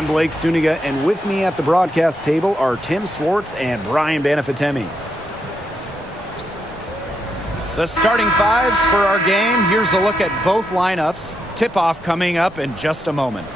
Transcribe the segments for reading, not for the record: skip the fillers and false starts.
I'm Blake Suniga, and with me at the broadcast table are Tim Swartz and Brian Banafitemi. The starting fives for our game. Here's a look at both lineups. Tip-off coming up in just a moment.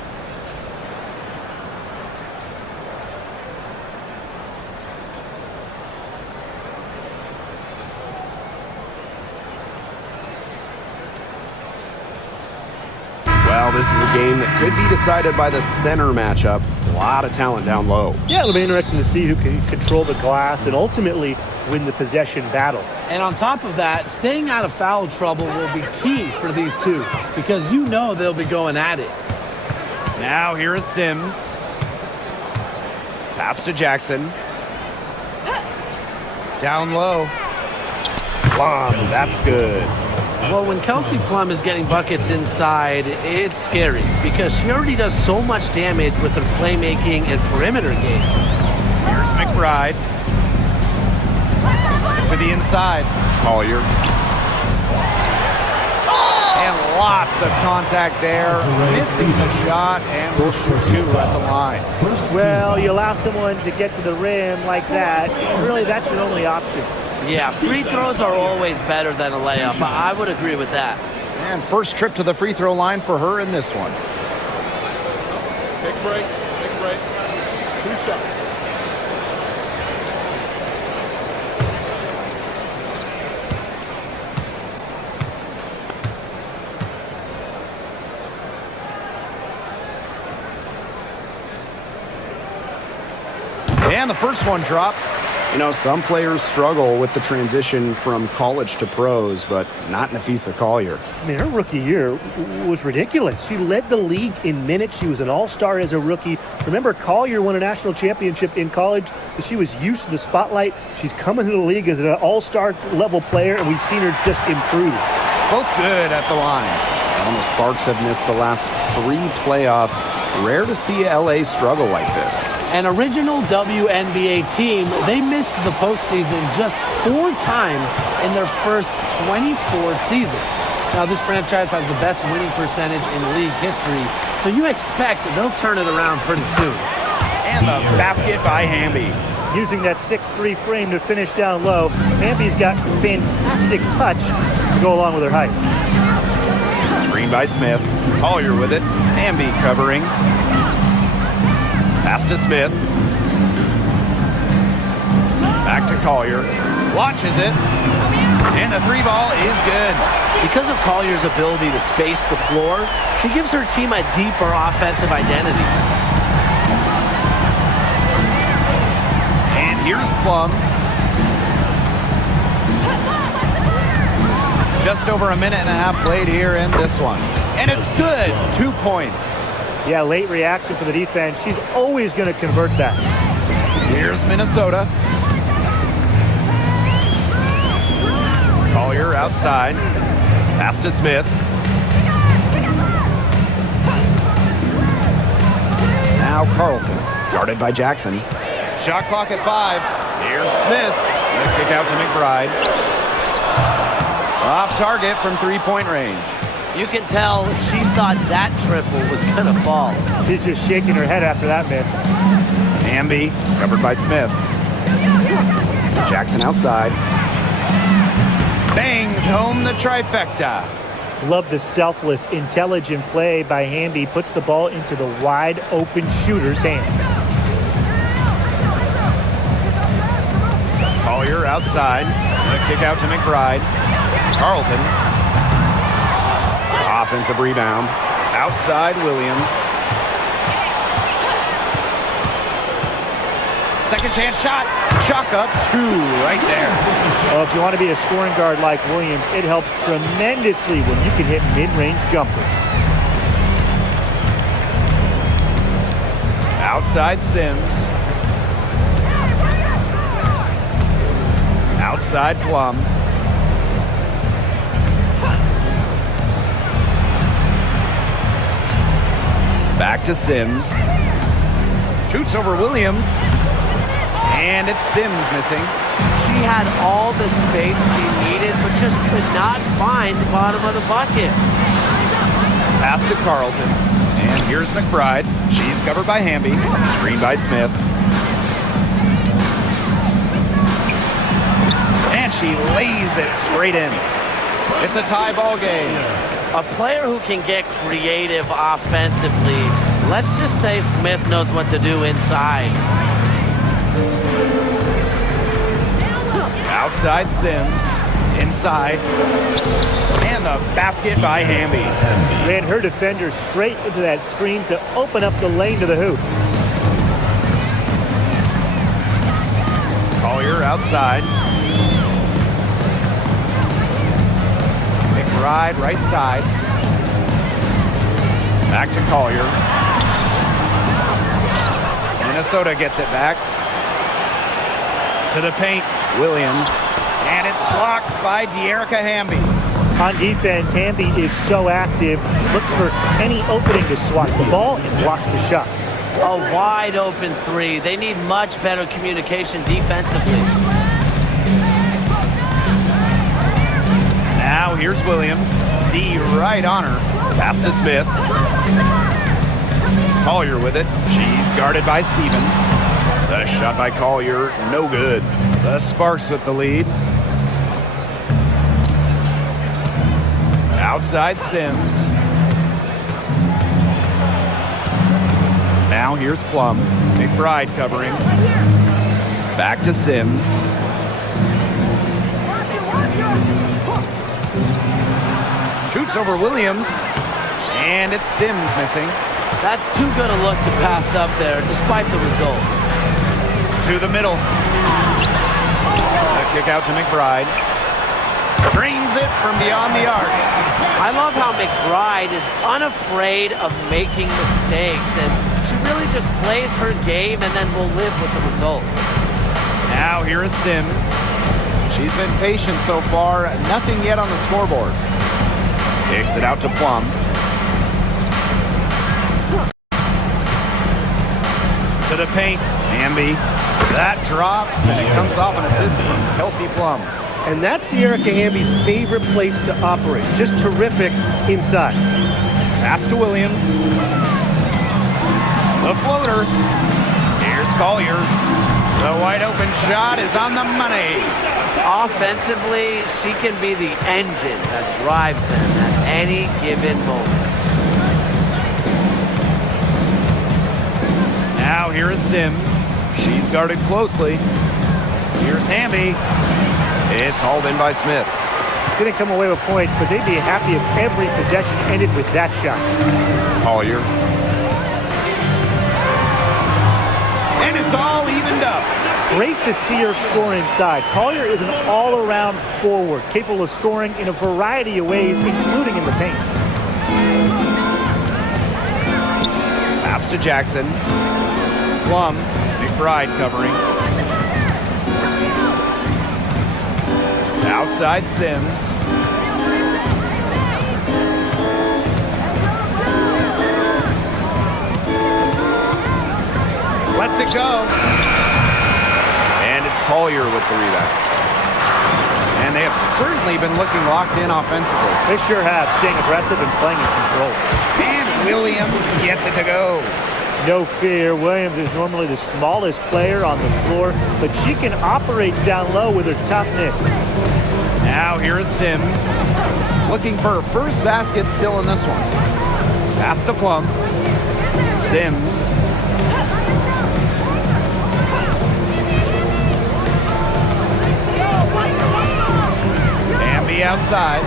Well, this is a game that could be decided by the center matchup. A lot of talent down low. Yeah, it'll be interesting to see who can control the glass and ultimately win the possession battle. And on top of that, staying out of foul trouble will be key for these two because you know they'll be going at it. Now here is Sims. Pass to Jackson. Down low. Plum, that's good. Well, when Kelsey Plum is getting buckets inside, it's scary because she already does so much damage with her playmaking and perimeter game. Here's McBride. To the inside. Collier. And lots of contact there. Missing the shot and will shoot two at the line. Well, you allow someone to get to the rim like that, really that's your only option. Yeah, free throws are always better than a layup. I would agree with that. And first trip to the free throw line for her in this one. Big break, big break. 2 shots. And the first one drops. You know, some players struggle with the transition from college to pros, but not Nafisa Collier. I mean, her rookie year was ridiculous. She led the league in minutes. She was an all-star as a rookie. Remember, Collier won a national championship in college, so she was used to the spotlight. She's coming to the league as an all-star level player, and we've seen her just improve. Both good at the line. And the Sparks have missed the last 3 playoffs. Rare to see LA struggle like this. An original WNBA team, they missed the postseason just 4 times in their first 24 seasons. Now, this franchise has the best winning percentage in league history, so you expect they'll turn it around pretty soon. And the basket by Hamby. Using that 6'3" frame to finish down low, Hamby's got fantastic touch to go along with her height. Screen by Smith. Collier with it. Hamby covering. Pass to Smith. Back to Collier. Launches it. And the 3 ball is good. Because of Collier's ability to space the floor, she gives her team a deeper offensive identity. And here's Plum. Just over a minute and a half played here in this one. And it's good. 2 points. Yeah, late reaction for the defense. She's always going to convert that. Here's Minnesota. Collier outside. Pass to Smith. Now Carlton. Guarded by Jackson. Shot clock at 5. Here's Smith. And a kick out to McBride. Off target from 3-point range. You can tell she thought that triple was going to fall. She's just shaking her head after that miss. Hamby, covered by Smith. Jackson outside. Bangs home the trifecta. Love the selfless, intelligent play by Hamby. Puts the ball into the wide-open shooter's hands. Collier outside. A kick out to McBride. Carlton. Offensive rebound. Outside Williams. Second chance shot. Chalk up 2 right there. Well, if you want to be a scoring guard like Williams, it helps tremendously when you can hit mid-range jumpers. Outside Sims. Outside Plum. Back to Sims. Shoots over Williams. And it's Sims missing. She had all the space she needed, but just could not find the bottom of the bucket. Pass to Carlton. And here's McBride. She's covered by Hamby. Screen by Smith. And she lays it straight in. It's a tie ball game. A player who can get creative offensively. Let's just say Smith knows what to do inside. Outside Sims. Inside. And the basket by Hamby. Ran her defender straight into that screen to open up the lane to the hoop. Collier outside. McBride right side. Back to Collier. Minnesota gets it back. To the paint, Williams. And it's blocked by De'Erica Hamby. On defense, Hamby is so active, looks for any opening to swat the ball and blocks the shot. A wide open three. They need much better communication defensively. Now here's Williams. D right on her. Pass to Smith. Collier with it. She's guarded by Stevens. The shot by Collier, no good. The Sparks with the lead. Outside Sims. Now here's Plum. McBride covering. Back to Sims. Shoots over Williams. And it's Sims missing. That's too good a look to pass up there, despite the result. To the middle. A kick out to McBride. Drains it from beyond the arc. I love how McBride is unafraid of making mistakes, and she really just plays her game and then will live with the results. Now here is Sims. She's been patient so far. Nothing yet on the scoreboard. Kicks it out to Plum. To the paint. Hamby. That drops, and it comes off an assist from Kelsey Plum. And that's De'Erica Hamby's favorite place to operate. Just terrific inside. Pass to Williams. The floater. Here's Collier. The wide open shot is on the money. Offensively, she can be the engine that drives them at any given moment. Now here is Sims. She's guarded closely. Here's Hamby. It's hauled in by Smith. Didn't come away with points, but they'd be happy if every possession ended with that shot. Collier. And it's all evened up. Great to see her score inside. Collier is an all-around forward, capable of scoring in a variety of ways, including in the paint. Pass to Jackson. Plum. McBride covering. Outside Sims. Lets it go. And it's Collier with the rebound. And they have certainly been looking locked in offensively. They sure have, staying aggressive and playing in control. And Williams gets it to go. No fear, Williams is normally the smallest player on the floor, but she can operate down low with her toughness. Now here is Sims. Looking for her first basket still in this one. Pass to Plum. Sims. Hamby outside.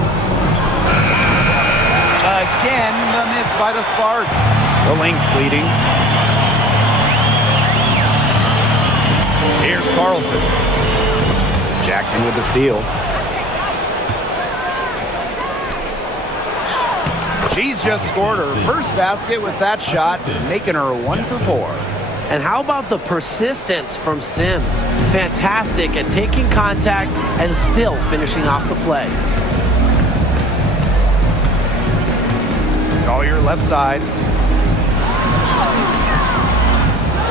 Again, the miss by the Sparks. The Lynx leading. Here's Carlton. Jackson with the steal. She's just scored her first basket with that shot, making her 1 for 4. And how about the persistence from Sims? Fantastic at taking contact and still finishing off the play. Collier left side.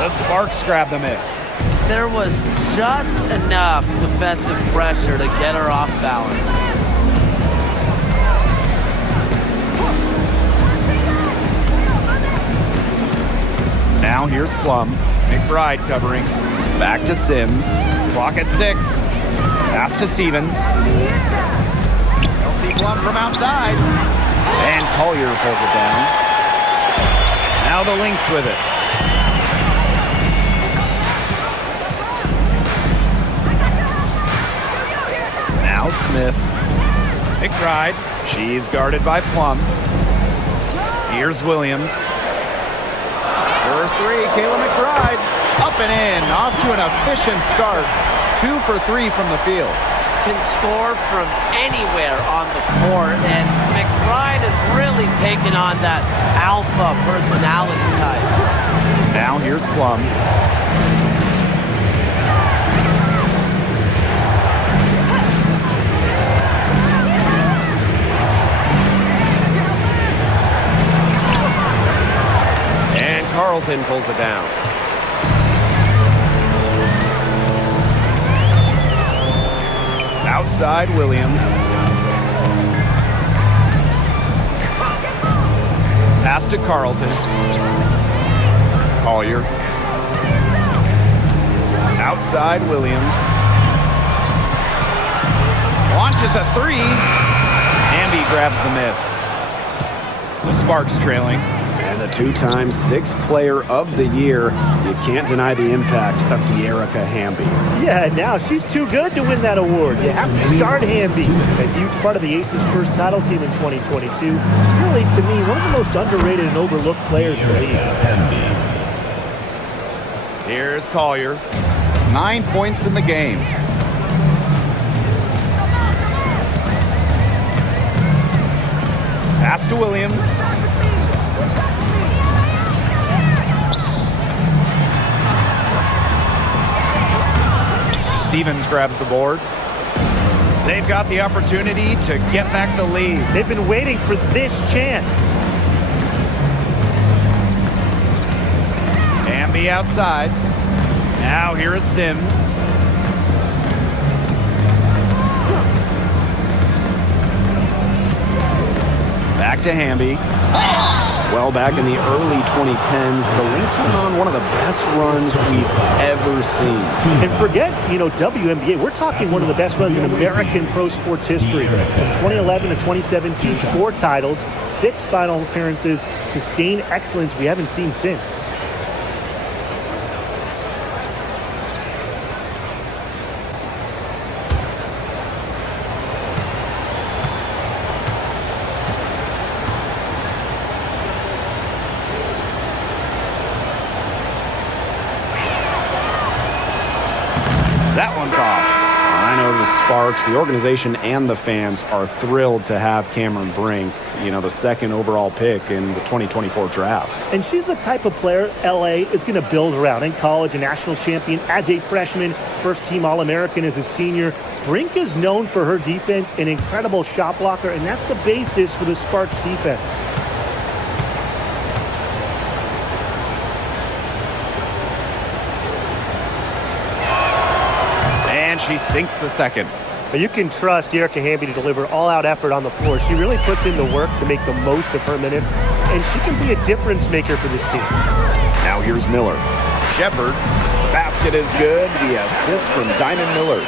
The Sparks grab the miss. There was just enough defensive pressure to get her off balance. Now here's Plum. McBride covering. Back to Sims. Clock at 6. Pass to Stevens. They'll see Plum from outside. And Collier pulls it down. Now the Lynx with it. Now Smith. McBride. She's guarded by Plum. Here's Williams. For 3, Kayla McBride. Up and in. Off to an efficient start. 2 for 3 from the field. Can score from anywhere on the court, and McBride has really taken on that alpha personality type. Now here's Plum. And Carlton pulls it down. Outside Williams. Pass to Carlton. Collier. Outside Williams. Launches a 3. Hamby grabs the miss. The Sparks trailing. And the 2-time 6th player of the year. You can't deny the impact of De'Erica Hamby. Yeah, now she's too good to win that award. You have to start Hamby. A huge part of the Aces' first title team in 2022. Really, to me, one of the most underrated and overlooked players in the league. Here's Collier. 9 points in the game. Pass to Williams. Stevens grabs the board. They've got the opportunity to get back the lead. They've been waiting for this chance. Hamby outside. Now here is Sims. Back to Hamby. Well, back in the early 2010s, the Lynx went on one of the best runs we've ever seen. And forget, WNBA, we're talking one of the best runs in American pro sports history. From 2011 to 2017, 4 titles, 6 final appearances, sustained excellence we haven't seen since. That one's off. I know the Sparks, the organization, and the fans are thrilled to have Cameron Brink, the 2nd overall pick in the 2024 draft. And she's the type of player LA is going to build around. In college, a national champion as a freshman, first-team All-American as a senior. Brink is known for her defense, an incredible shot blocker, and that's the basis for the Sparks defense. And she sinks the second. But you can trust De'Erica Hamby to deliver all-out effort on the floor. She really puts in the work to make the most of her minutes, and she can be a difference maker for this team. Now here's Miller. Shepard. Basket is good. The assist from Diamond Miller.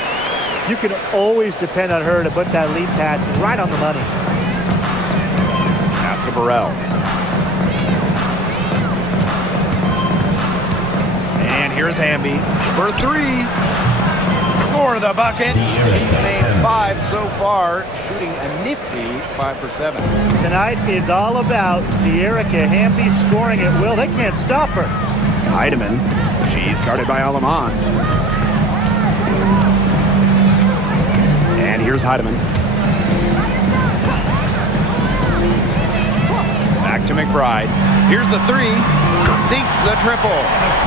You can always depend on her to put that lead pass right on the money. Pass to Burrell. And here's Hamby for 3. For the bucket. She's made 5 so far, shooting a nifty 5 for 7. Tonight is all about De'Erica Hamby scoring at will. They can't stop her. Heidemann. She's guarded by Alaman. And here's Heidemann. Back to McBride. Here's the 3. Sinks the triple.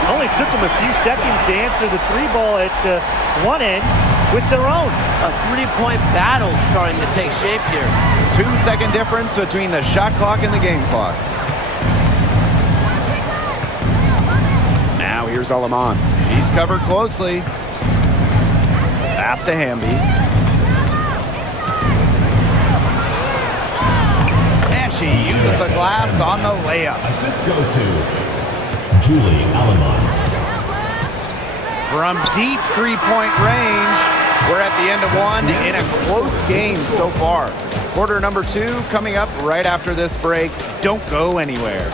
Only took them a few seconds to answer the 3 ball at one end with their own. A 3-point battle starting to take shape here. 2-second difference between the shot clock and the game clock. Now here's Alaman. He's covered closely. Pass to Hamby. And she uses the glass on the layup. Assist goes to From deep three-point range, we're at the end of one in a close game so far. Quarter number 2 coming up right after this break. Don't go anywhere.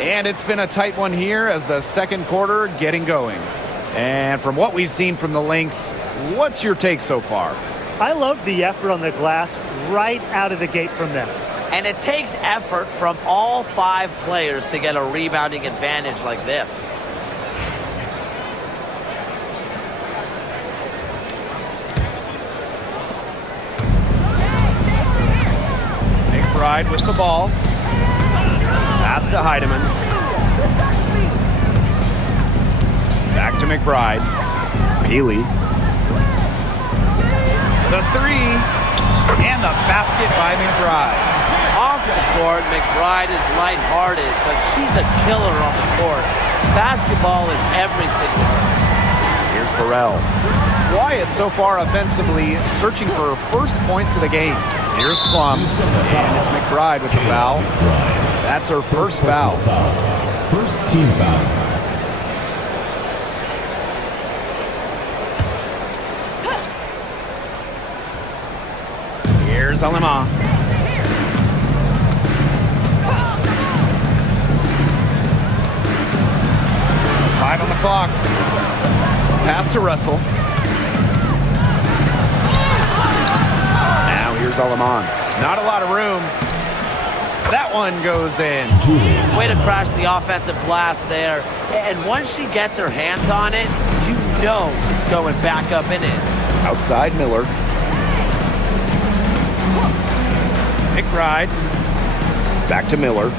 And it's been a tight one here as the second quarter getting going. And from what we've seen from the Lynx, what's your take so far? I love the effort on the glass right out of the gate from them. And it takes effort from all 5 players to get a rebounding advantage like this. McBride with the ball. Pass to Heidemann. Back to McBride. Peely. The 3. And the basket by McBride. Off the court, McBride is lighthearted, but she's a killer on the court. Basketball is everything to her. Here's Burrell. Wyatt so far offensively searching for her first points of the game. Here's Plum. And it's McBride with the foul. That's her first foul. First team foul. Here's Alema. Five on the clock. Pass to Russell. Now here's Aleman. Not a lot of room. That one goes in. Way to crash the offensive glass there. And once she gets her hands on it, you know it's going back up and in. Outside Miller. McBride. Back to Miller.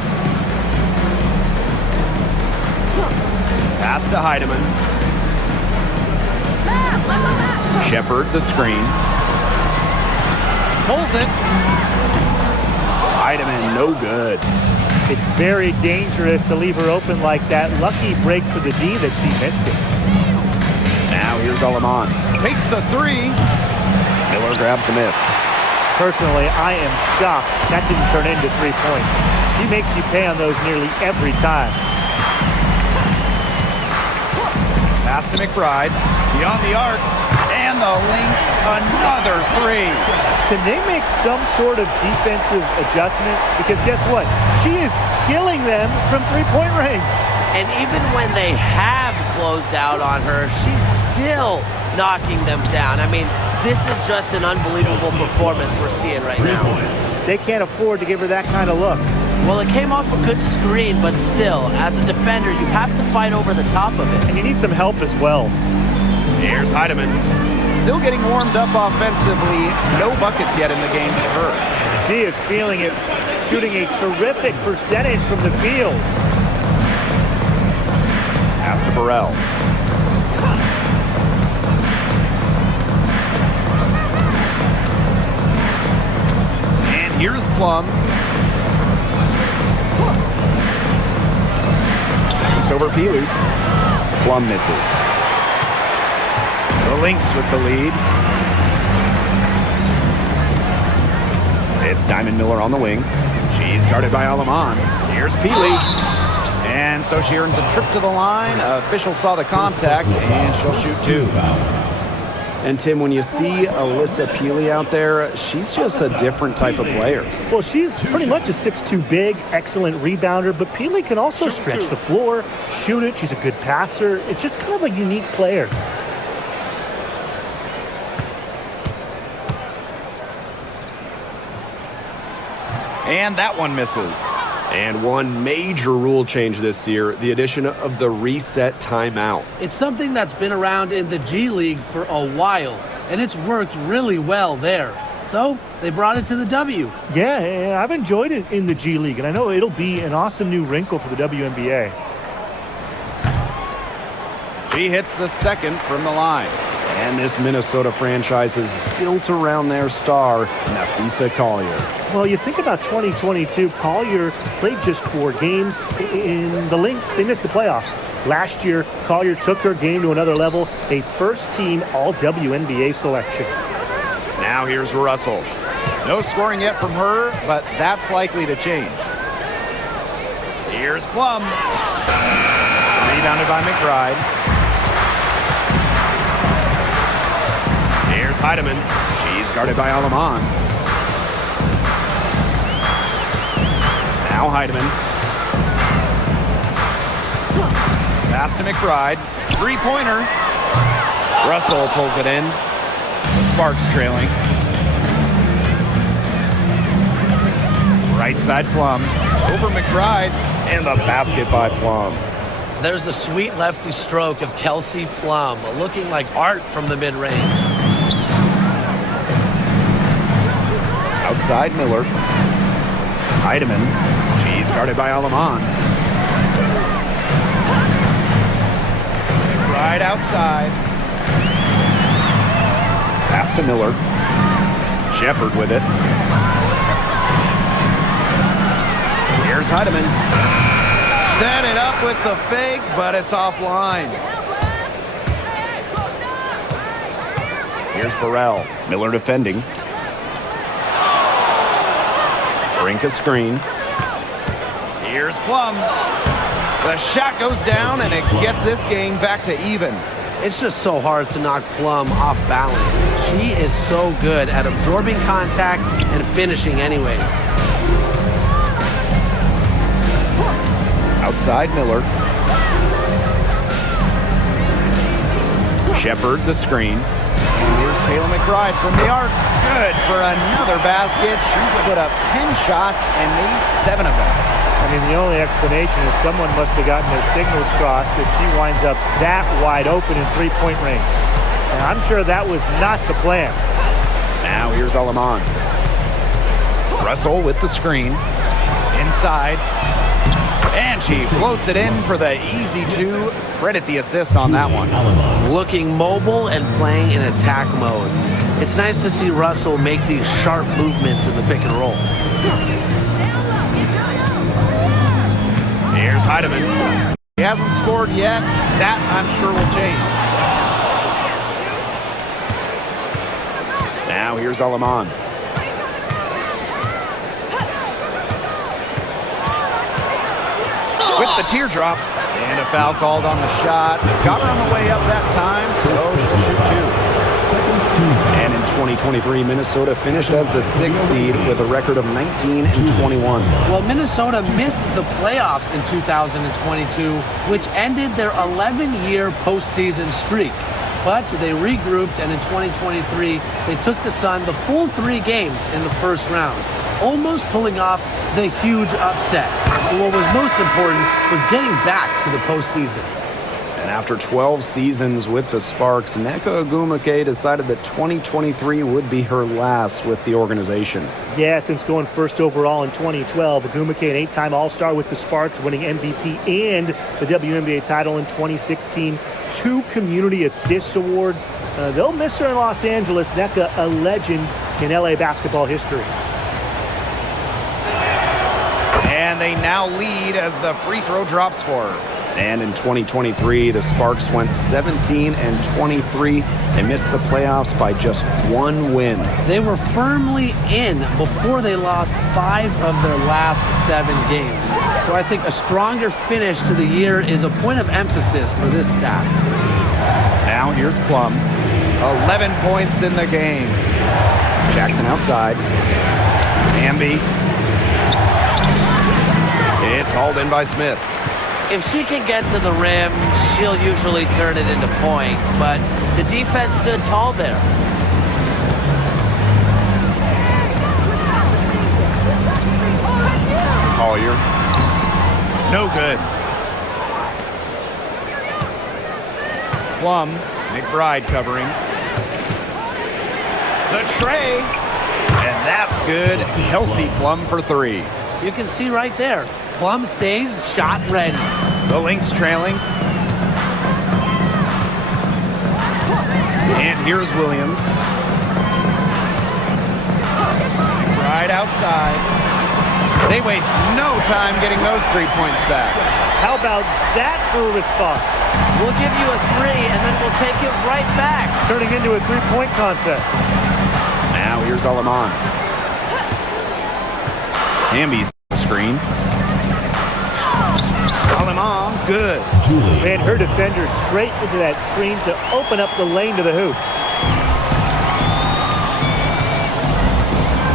Pass to Heidemann. Shepard the screen. Pulls it. Heidemann no good. It's very dangerous to leave her open like that. Lucky break for the D that she missed it. Now here's Aleman. Takes the 3. Miller grabs the miss. Personally, I am shocked that didn't turn into 3 points. She makes you pay on those nearly every time. Pass to McBride. Beyond the arc. And the Lynx, another 3. Can they make some sort of defensive adjustment? Because guess what? She is killing them from three-point range. And even when they have closed out on her, she's still knocking them down. I mean, this is just an unbelievable performance we're seeing right now. They can't afford to give her that kind of look. Well, it came off a good screen, but still, as a defender, you have to fight over the top of it. And you need some help as well. Here's Heidemann. Still getting warmed up offensively. No buckets yet in the game for her. She is feeling it, shooting a terrific percentage from the field. Pass to Burrell. And here's Plum. It's over Peely. Plum misses. The Lynx with the lead. It's Diamond Miller on the wing. She's guarded by Aleman. Here's Peely. And so she earns a trip to the line. Official saw the contact, and she'll shoot 2. And Tim, when you see Alyssa Peely out there, she's just a different type of player. Well, she's pretty much a 6'2" big, excellent rebounder, but Peely can also stretch the floor, shoot it. She's a good passer. It's just kind of a unique player. And that one misses. And one major rule change this year, the addition of the reset timeout. It's something that's been around in the G League for a while, and it's worked really well there. So they brought it to the W. Yeah, I've enjoyed it in the G League, and I know it'll be an awesome new wrinkle for the WNBA. She hits the second from the line. And this Minnesota franchise is built around their star, Napheesa Collier. Well, you think about 2022, Collier played just 4 games in the Lynx. They missed the playoffs. Last year, Collier took their game to another level, a first-team All-WNBA selection. Now here's Russell. No scoring yet from her, but that's likely to change. Here's Plum. Rebounded by McBride. Here's Heidemann. She's guarded by Alaman. Now Heidemann. Pass to McBride. Three-pointer. Russell pulls it in. The Sparks trailing. Right side Plum. Over McBride. And the basket by Plum. There's the sweet lefty stroke of Kelsey Plum, looking like art from the mid-range. Outside Miller. Heidemann. She's guarded by Alaman. Right outside. Pass to Miller. Shepard with it. Here's Heidemann. Set it up with the fake, but it's offline. Here's Burrell. Miller defending. Brink a screen. Here's Plum. The shot goes down, and it gets this game back to even. It's just so hard to knock Plum off balance. She is so good at absorbing contact and finishing anyways. Outside Miller. Shepard the screen. Here's Kayla McBride from the arc. Good for another basket. She's put up 10 shots and made 7 of them. I mean, the only explanation is someone must have gotten their signals crossed if she winds up that wide open in three-point range. And I'm sure that was not the plan. Now here's Alaman. Russell with the screen. Inside. And she floats it in for the easy 2. Credit the assist on that one. Looking mobile and playing in attack mode. It's nice to see Russell make these sharp movements in the pick and roll. Here's Heidemann. He hasn't scored yet. That, I'm sure, will change. Now here's Alaman. With the teardrop. And a foul called on the shot. Got her on the way up that time, so she'll shoot 2. And in 2023, Minnesota finished as the 6th seed with a record of 19-21. Well, Minnesota missed the playoffs in 2022, which ended their 11-year postseason streak. But they regrouped, and in 2023, they took the Sun the full 3 games in the first round, almost pulling off the huge upset. But what was most important was getting back to the postseason. And after 12 seasons with the Sparks, Nneka Ogwumike decided that 2023 would be her last with the organization. Yeah, since going first overall in 2012, Ogwumike, an 8-time All-Star with the Sparks, winning MVP and the WNBA title in 2016, 2 Community Assists Awards. They'll miss her in Los Angeles. Nneka, a legend in LA basketball history. And they now lead as the free throw drops for her. And in 2023, the Sparks went 17-23. They missed the playoffs by just 1 win. They were firmly in before they lost 5 of their last 7 games. So I think a stronger finish to the year is a point of emphasis for this staff. Now here's Plum. 11 points in the game. Jackson outside. Amby. It's hauled in by Smith. If she can get to the rim, she'll usually turn it into points, but the defense stood tall there. Collier. No good. Plum. McBride covering. The tray. And that's good. Kelsey Plum for 3. You can see right there. Plum stays shot ready. The Lynx trailing. And here's Williams. Right outside. They waste no time getting those 3 points back. How about that for a response? We'll give you a 3, and then we'll take it right back. Turning into a three-point contest. Now here's Alaman. Hamby's screen. Alaman, good. Julie. And her defender straight into that screen to open up the lane to the hoop.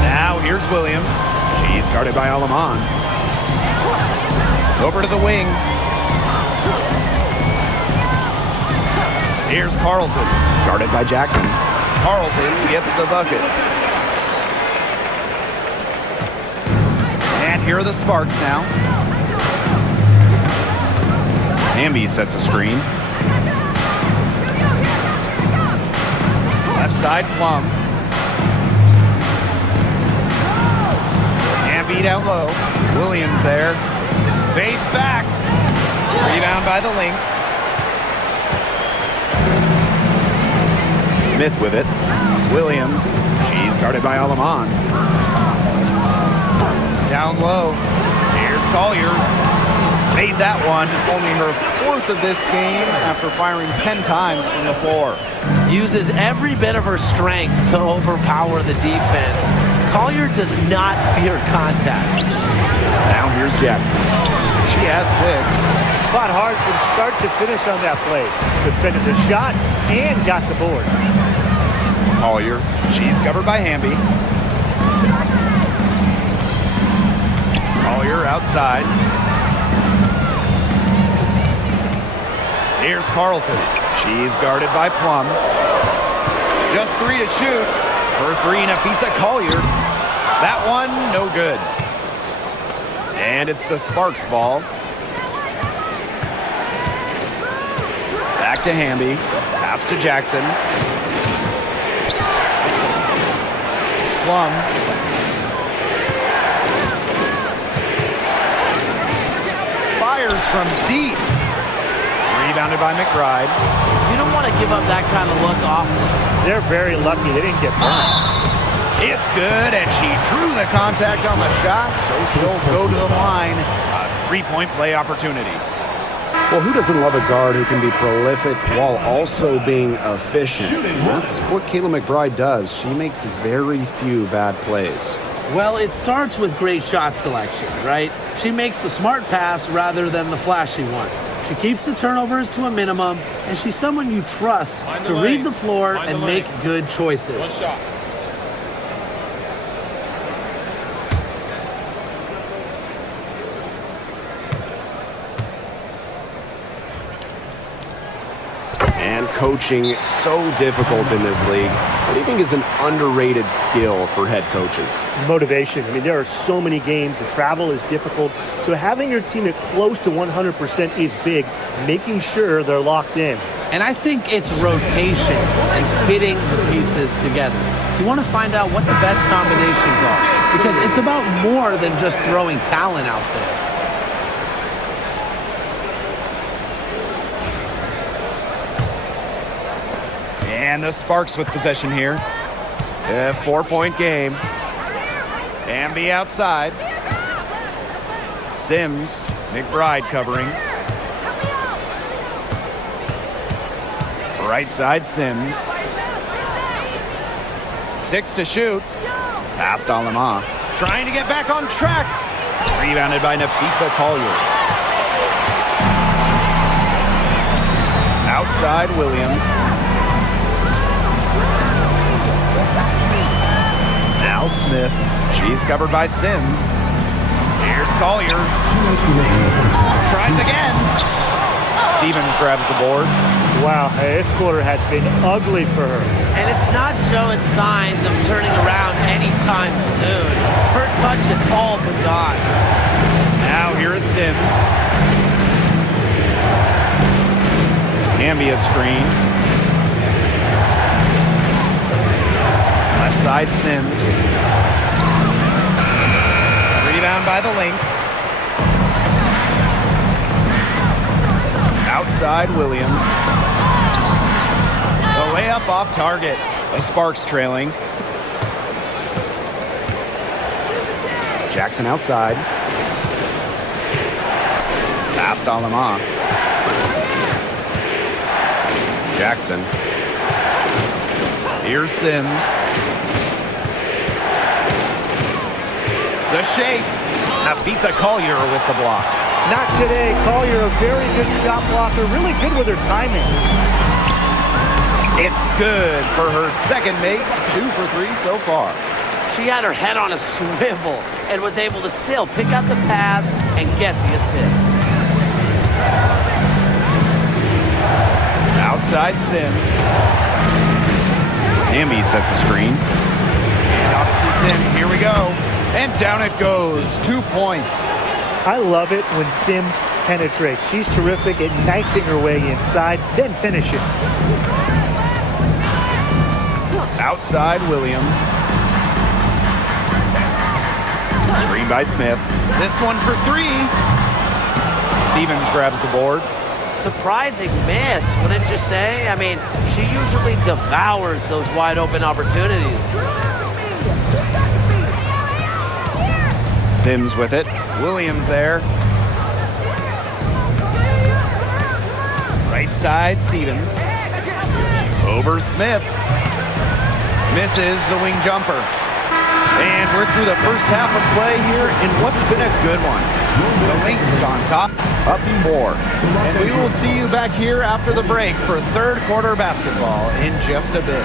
Now here's Williams. She's guarded by Alaman. Over to the wing. Here's Carlton. Guarded by Jackson. Carlton gets the bucket. And here are the Sparks now. Hamby sets a screen. Left side, Plum. Hamby down low. Williams there. Fades back. Rebound by the Lynx. Smith with it. Williams. She's guarded by Alaman. Down low. Here's Collier. Made that one. Only her 4th of this game after firing 10 times from the floor. Uses every bit of her strength to overpower the defense. Collier does not fear contact. Now here's Jackson. She has 6. Fought hard from start to finish on that play. Defended the shot and got the board. Collier. She's covered by Hamby. Collier outside. Here's Carlton. She's guarded by Plum. Just 3 to shoot. For 3, Nafisa Collier. That one, no good. And it's the Sparks ball. Back to Hamby. Pass to Jackson. Plum. Fires from deep. Rebounded by McBride. You don't want to give up that kind of look often. They're very lucky they didn't get burnt. It's good, and she drew the contact on the shot, so she'll go to the line. A 3-point play opportunity. Well, who doesn't love a guard who can be prolific while also being efficient? That's what Kayla McBride does. She makes very few bad plays. Well, it starts with great shot selection, right? She makes the smart pass rather than the flashy one. She keeps the turnovers to a minimum, and she's someone you trust to read the floor and make good choices. One shot. And coaching so difficult in this league. What do you think is an underrated skill for head coaches? Motivation. I mean, there are so many games. The travel is difficult. So having your team at close to 100% is big, making sure they're locked in. And I think it's rotations and fitting the pieces together. You want to find out what the best combinations are, because it's about more than just throwing talent out there. And the Sparks with possession here. A 4-point game. Hamby outside. Sims, McBride covering. Right side, Sims. 6 to shoot. Past Alama. Trying to get back on track. Rebounded by Nafisa Collier. Outside, Williams. Now Smith. She's covered by Sims. Here's Collier. Tries again. Stevens grabs the board. Wow, this quarter has been ugly for her. And it's not showing signs of turning around anytime soon. Her touch is all but gone. Now here is Sims. Hamby a screen. Left side, Sims. Rebound by the Lynx. Outside, Williams. The way up off target. The Sparks trailing. Jackson outside. Past Alama. Jackson. Here's Sims. The shake. Nafisa Collier with the block. Not today. Collier, a very good shot blocker. Really good with her timing. It's good for her second make. 2 for 3 so far. She had her head on a swivel and was able to still pick up the pass and get the assist. Outside Sims. Hamby sets a screen. And off to Sims. Here we go. And down it goes. 2 points. I love it when Sims penetrates. She's terrific at knifing her way inside, then finishing. Outside Williams. Screen by Smith. This one for 3. Stevens grabs the board. Surprising miss, wouldn't you say? I mean, she usually devours those wide open opportunities. Sims with it. Williams there. Right side, Stevens. Over Smith. Misses the wing jumper. And we're through the first half of play here in what's been a good one. The Lynx on top, up 4. And we will see you back here after the break for third quarter basketball in just a bit.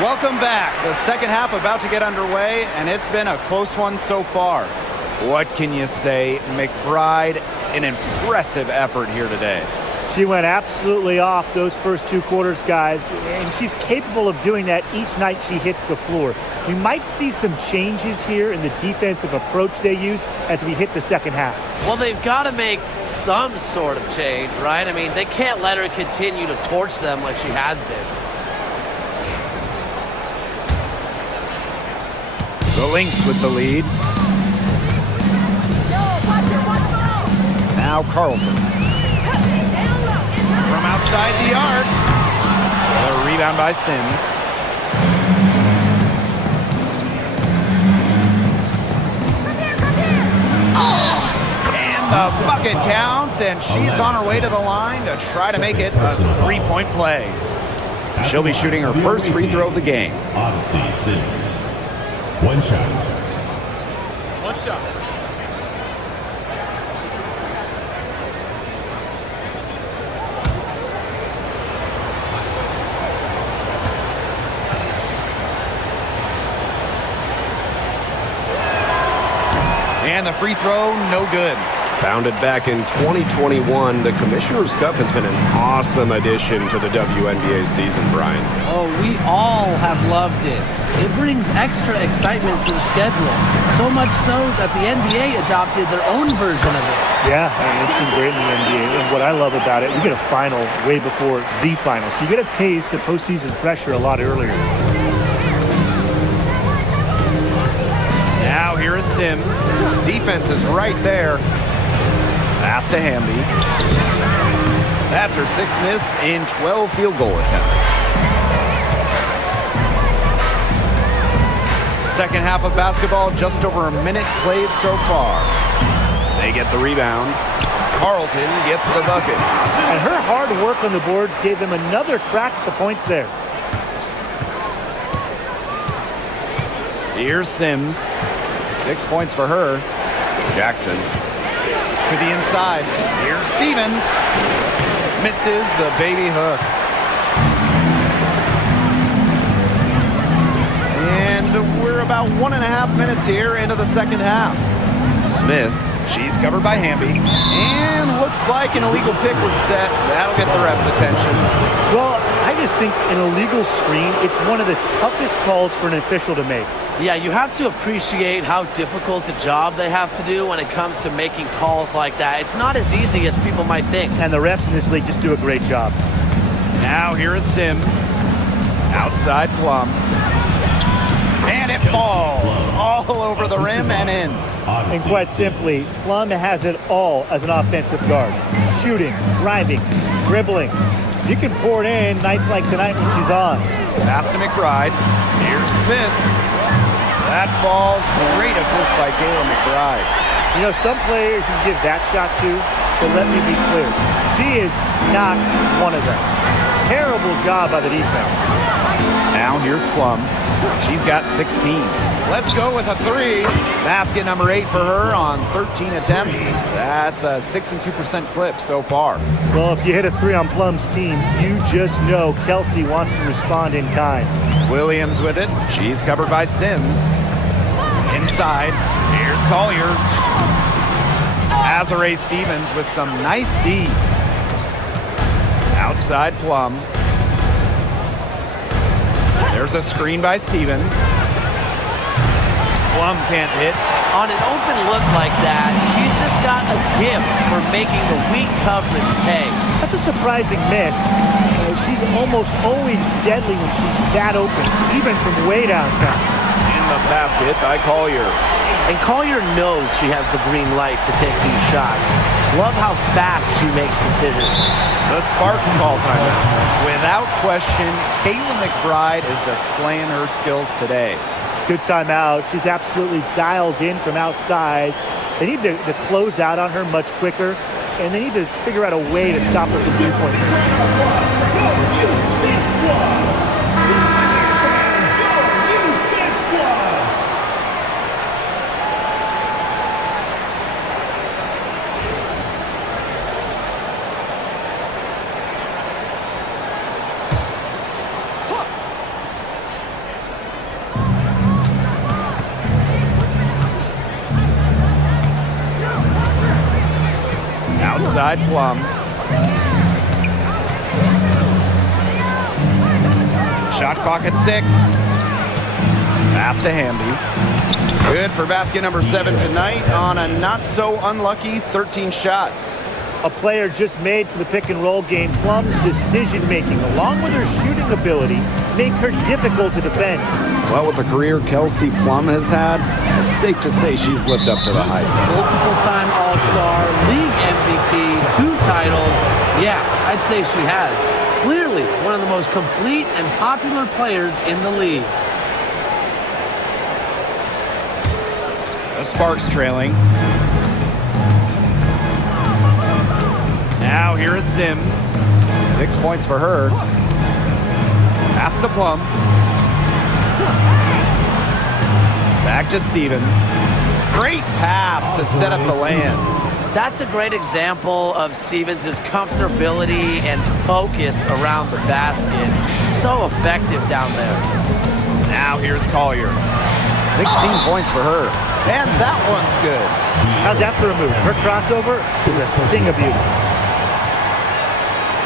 Welcome back. The second half about to get underway, and it's been a close one so far. What can you say? McBride, an impressive effort here today. She went absolutely off those first 2 quarters, guys, and she's capable of doing that each night she hits the floor. We might see some changes here in the defensive approach they use as we hit the second half. Well, they've got to make some sort of change, right? I mean, they can't let her continue to torch them like she has been. The Lynx with the lead. Now Carlton. From outside the arc. The rebound by Sims. And the bucket counts, and she's on her way to the line to try to make it a 3-point play. She'll be shooting her first free throw of the game. Odyssey Sims. 1 shot. 1 shot. And the free throw, no good. Founded back in 2021, the Commissioner's Cup has been an awesome addition to the WNBA season, Brian. Oh, we all have loved it. It brings extra excitement to the schedule. So much so that the NBA adopted their own version of it. Yeah, I mean, it's been great in the NBA. And what I love about it, we get a final way before the final. So you get a taste of postseason pressure a lot earlier. Now here is Sims. Defense is right there. Pass to Hamby. That's her 6th miss in 12 field goal attempts. Second half of basketball, just over a minute played so far. They get the rebound. Carlton gets the bucket. And her hard work on the boards gave them another crack at the points there. Here's Sims. 6 points for her. Jackson to the inside. Here's Stevens. Misses the baby hook. And we're about 1.5 minutes here into the second half. Smith, she's covered by Hamby. And looks like an illegal pick was set. That'll get the ref's attention. Well, I just think an illegal screen, it's one of the toughest calls for an official to make. Yeah, you have to appreciate how difficult a job they have to do when it comes to making calls like that. It's not as easy as people might think. And the refs in this league just do a great job. Now here is Sims. Outside Plum. And it falls all over the rim and in. And quite simply, Plum has it all as an offensive guard. Shooting, driving, dribbling. You can pour it in nights like tonight when she's on. Pass to McBride. Here's Smith. That falls. Great assist by Kayla McBride. You know, some players you give that shot to, but let me be clear. She is not one of them. Terrible job by the defense. Now here's Plum. She's got 16. Let's go with a 3. Basket number 8 for her on 13 attempts. That's a 62% clip so far. Well, if you hit a 3 on Plum's team, you just know Kelsey wants to respond in kind. Williams with it. She's covered by Sims. Inside. Here's Collier. Azare Stevens with some nice D. Outside Plum. There's a screen by Stevens. Plum can't hit. On an open look like that, she's just got a gift for making the weak coverage pay. That's a surprising miss. She's almost always deadly when she's that open, even from way downtown. In the basket by Collier. And Collier knows she has the green light to take these shots. Love how fast she makes decisions. The Sparks call timeout. Without question, Kayla McBride is displaying her skills today. Good timeout. She's absolutely dialed in from outside. They need to close out on her much quicker, and they need to figure out a way to stop her from three-point. Outside Plum. Shot clock at 6. Pass to Hamby. Good for basket number 7 tonight on a not-so-unlucky 13 shots. A player just made for the pick-and-roll game. Plum's decision-making, along with her shooting ability, make her difficult to defend. Well, with the career Kelsey Plum has had, it's safe to say she's lived up to the hype. Multiple-time All-Star, league MVP, 2 titles. Yeah, I'd say she has. Clearly one of the most complete and popular players in the league. The Sparks trailing. Now here is Sims. 6 points for her. Pass to Plum. Back to Stevens. Great pass to set up the lands. That's a great example of Stevens' comfortability and focus around the basket. So effective down there. Now here's Collier. 16 points for her. And that one's good. How's that for a move? Her crossover is a thing of beauty.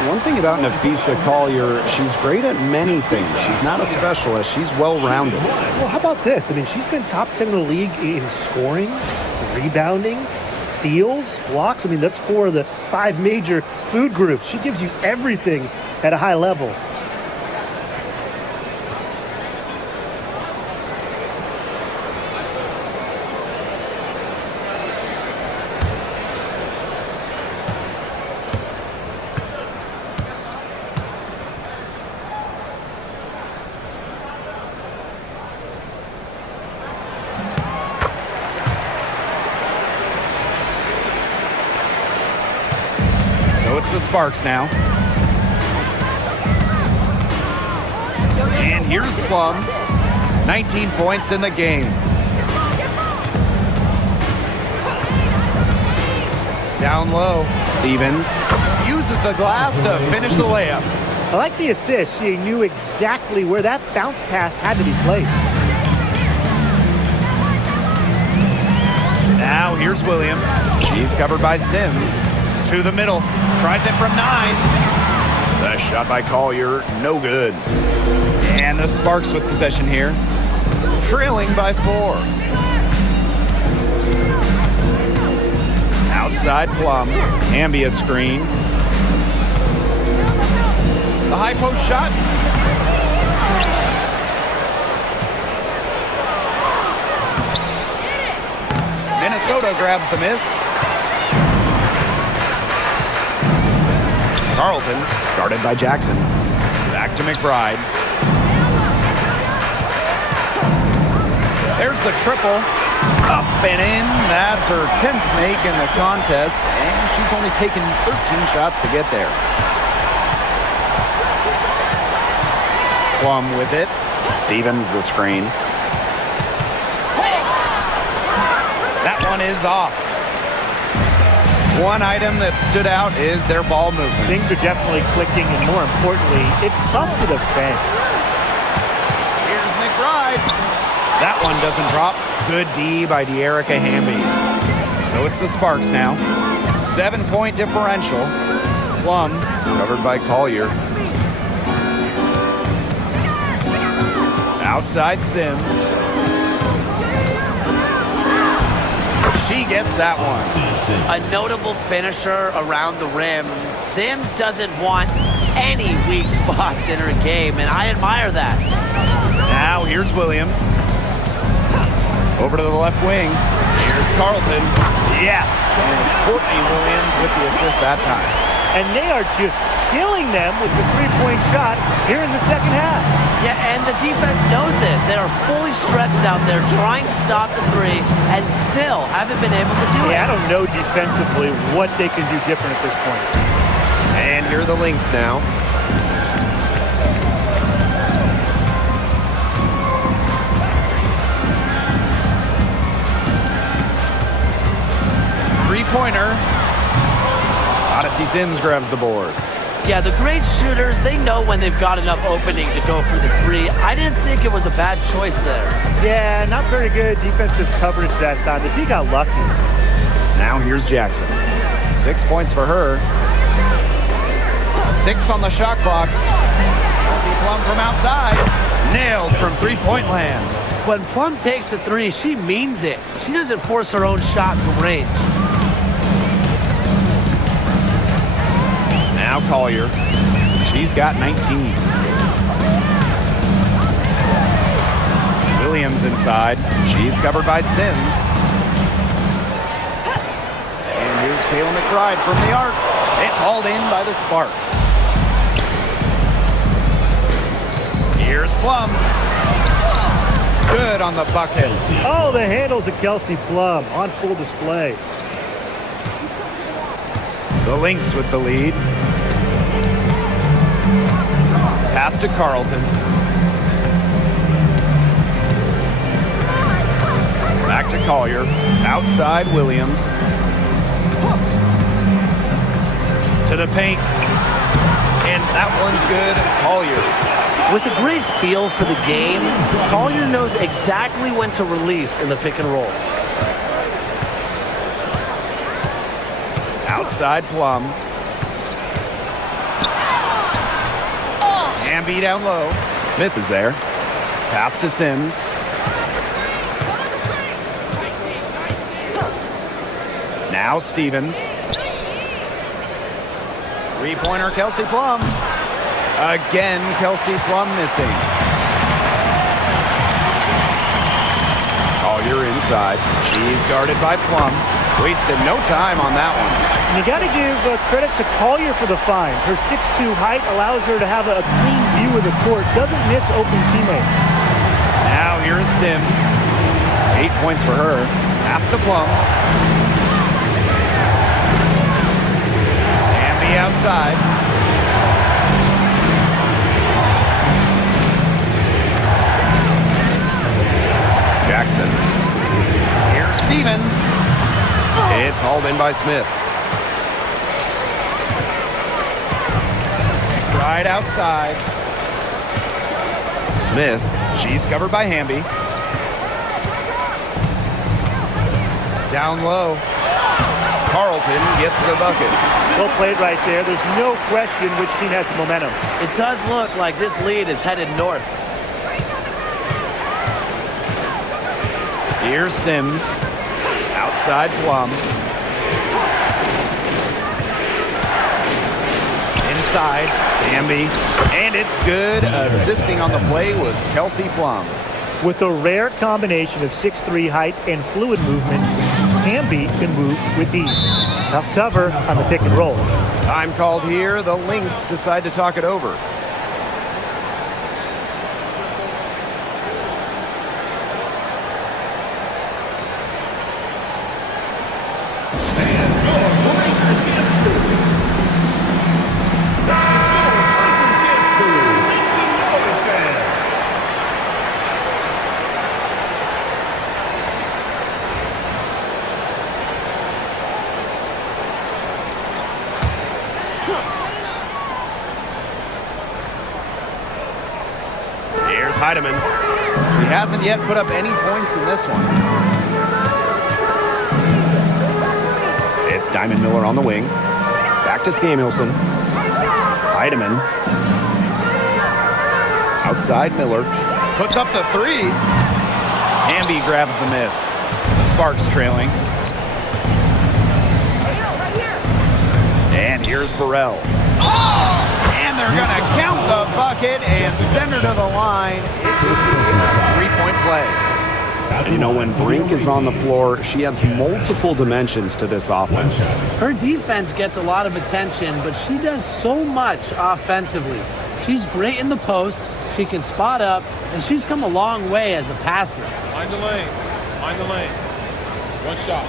One thing about Napheesa Collier, she's great at many things. She's not a specialist. She's well-rounded. Well, how about this? I mean, she's been top 10 in the league in scoring, rebounding, steals, blocks. I mean, that's 4 of the 5 major food groups. She gives you everything at a high level. It's the Sparks now. And here's Plum. 19 points in the game. Down low, Stevens uses the glass to finish the layup. I like the assist. She knew exactly where that bounce pass had to be placed. Now here's Williams. She's covered by Sims. To the middle. Tries it from 9. The shot by Collier, no good. And the Sparks with possession here. Trailing by 4. Outside Plum. Ambia screen. The high post shot. Minnesota grabs the miss. Carlton, guarded by Jackson. Back to McBride. There's the triple. Up and in. That's her 10th make in the contest, and she's only taken 13 shots to get there. Plum with it. Stevens the screen. That one is off. One item that stood out is their ball movement. Things are definitely clicking, and more importantly, it's tough to defend. Here's McBride. That one doesn't drop. Good D by De'Erica Hamby. So it's the Sparks now. 7-point differential. Plum covered by Collier. Outside Sims. She gets that one. A notable finisher around the rim. Sims doesn't want any weak spots in her game, and I admire that. Now here's Williams. Over to the left wing. Here's Carlton. Yes! And it's Courtney Williams with the assist that time. And they are just killing them with the three-point shot here in the second half. Yeah, and the defense knows it. They are fully stretched out there trying to stop the three and still haven't been able to do it. Yeah, I don't know defensively what they can do different at this point. And here are the Lynx now. Three-pointer. Odyssey Sims grabs the board. Yeah, the great shooters, they know when they've got enough opening to go for the three. I didn't think it was a bad choice there. Yeah, not very good defensive coverage that time. The team got lucky. Now here's Jackson. 6 points for her. 6 on the shot clock. See Plum from outside. Nailed from three-point land. When Plum takes a three, she means it. She doesn't force her own shot from range. Now Collier. She's got 19. Williams inside. She's covered by Sims. And here's Kayla McBride from the arc. It's hauled in by the Sparks. Here's Plum. Good on the bucket. Oh, the handles of Kelsey Plum on full display. The Lynx with the lead. Pass to Carlton. Back to Collier. Outside Williams. To the paint. And that one's good. Collier. With a great feel for the game, Collier knows exactly when to release in the pick and roll. Outside Plum. Hamby down low. Smith is there. Pass to Sims. Now Stevens. Three-pointer Kelsey Plum. Again, Kelsey Plum missing. Collier inside. She's guarded by Plum. Wasted no time on that one. You got to give credit to Collier for the find. Her 6'2" height allows her to have a clean view of the court. Doesn't miss open teammates. Now here is Sims. 8 points for her. Pass to Plum. Hamby outside. It's hauled in by Smith. Right outside. Smith. She's covered by Hamby. Down low. Carlton gets the bucket. Well played right there. There's no question which team has the momentum. It does look like this lead is headed north. Here's Sims. Outside Plum. Inside, Hamby. And it's good. Assisting on the play was Kelsey Plum. With a rare combination of 6'3" height and fluid movements, Hamby can move with ease. Tough cover on the pick and roll. Time called here. The Lynx decide to talk it over. Here's Heidemann. He hasn't yet put up any points in this one. It's Diamond Miller on the wing. Back to Samuelson. Heidemann. Outside Miller. Puts up the three. Hamby grabs the miss. The Sparks trailing. And here's Burrell. And they're going to count the bucket and send her to the line. It will be a three-point play. And you know, when Brink is on the floor, she adds multiple dimensions to this offense. Her defense gets a lot of attention, but she does so much offensively. She's great in the post, she can spot up, and she's come a long way as a passer. Mind the lanes. Mind the lanes. One shot.